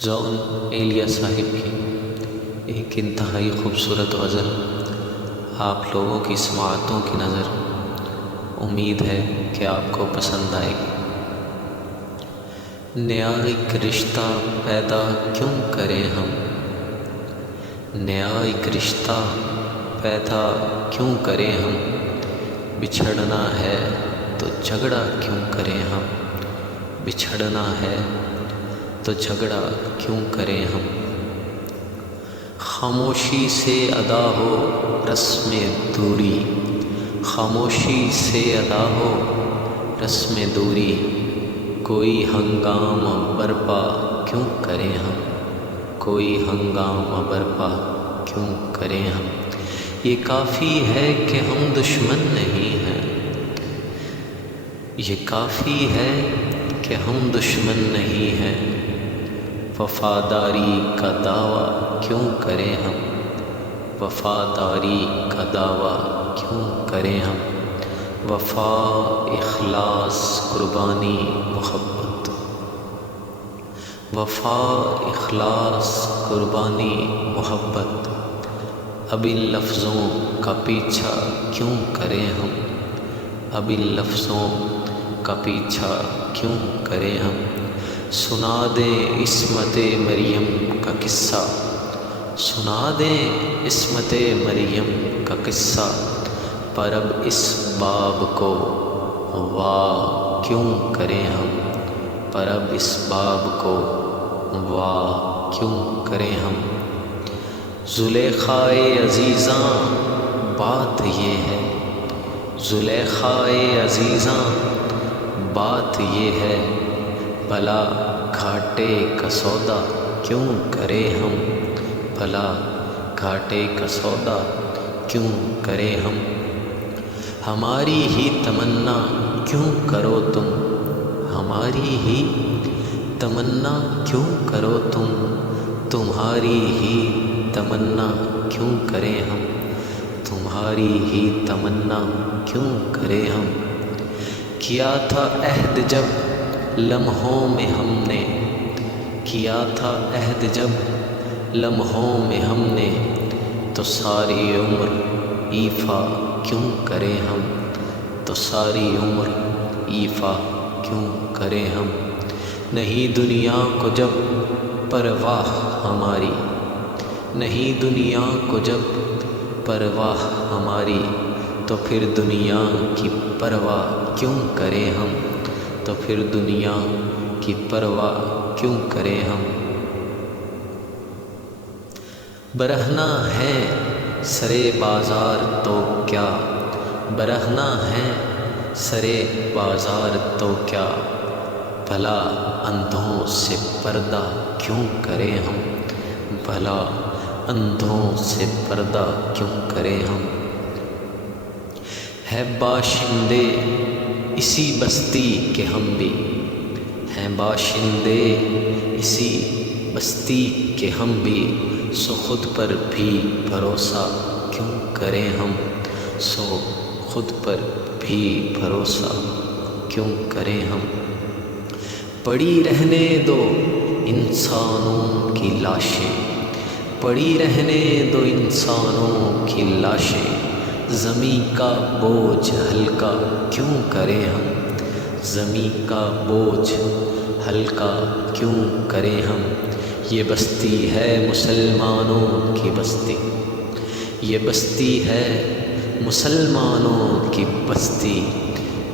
جون ایلیا صاحب کی ایک انتہائی خوبصورت غزل آپ لوگوں کی سماعتوں کی نظر امید ہے کہ آپ کو پسند آئے گی۔ نیا ایک رشتہ پیدا کیوں کریں ہم، نیا ایک رشتہ پیدا کیوں کریں ہم، بچھڑنا ہے تو جھگڑا کیوں کریں ہم، بچھڑنا ہے تو جھگڑا کیوں کریں ہم۔ خاموشی سے ادا ہو رسم دوری، خاموشی سے ادا ہو رسم دوری، کوئی ہنگامہ برپا کیوں کریں ہم، کوئی ہنگامہ برپا کیوں کریں ہم۔ یہ کافی ہے کہ ہم دشمن نہیں ہیں، یہ کافی ہے کہ ہم دشمن نہیں ہیں، وفاداری کا دعویٰ کیوں کریں ہم، وفاداری کا دعویٰ کیوں کریں ہم۔ وفا، اخلاص، قربانی، محبت، وفا، اخلاص، قربانی، محبت، اب ان لفظوں کا پیچھا کیوں کریں ہم، اب ان لفظوں کا پیچھا کیوں کریں ہم۔ سنا دیں عصمت مریم کا قصہ، سنا دیں عصمت مریم کا قصہ، پر اب اس باب کو واہ کیوں کریں ہم، پر اب اس باب کو واہ کیوں کریں ہم۔ زلیخائے عزیزاں بات یہ ہے، زلیخائے عزیزاں بات یہ ہے، بھلا گھاٹے کا سودا کیوں کریں ہم، بھلا گھاٹے کا سودا کیوں کریں ہم۔ ہماری ہی تمنا کیوں کرو تم، ہماری ہی تمنا کیوں کرو تم، تمہاری ہی تمنا کیوں کریں ہم، تمہاری ہی تمنا کیوں کریں ہم۔ کیا تھا عہد جب لمحوں میں ہم نے، کیا تھا عہد جب لمحوں میں ہم نے، تو ساری عمر ایفا کیوں کریں ہم، تو ساری عمر ایفا کیوں کریں ہم۔ نہیں دنیا کو جب پرواہ ہماری، نہیں دنیا کو جب پرواہ ہماری، تو پھر دنیا کی پرواہ کیوں کریں ہم، تو پھر دنیا کی پرواہ کیوں کریں ہم۔ برہنہ ہے سرے بازار تو کیا، برہنہ ہے سرے بازار تو کیا، بھلا اندھوں سے پردہ کیوں کریں ہم، بھلا اندھوں سے پردہ کیوں کریں ہم۔ ہے باشندے اسی بستی کے ہم بھی، ہیں باشندے اسی بستی کے ہم بھی، سو خود پر بھی بھروسہ کیوں کریں ہم، سو خود پر بھی بھروسہ کیوں کریں ہم۔ پڑی رہنے دو انسانوں کی لاشیں، پڑی رہنے دو انسانوں کی لاشیں، زمیں کا بوجھ ہلکا کیوں کریں ہم، زمیں کا بوجھ ہلکا کیوں کریں ہم۔ یہ بستی ہے مسلمانوں کی بستی، یہ بستی ہے مسلمانوں کی بستی،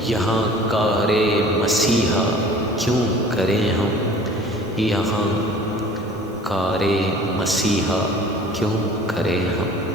یہاں کار مسیحا کیوں کریں ہم، یہاں کار مسیحا کیوں کریں ہم۔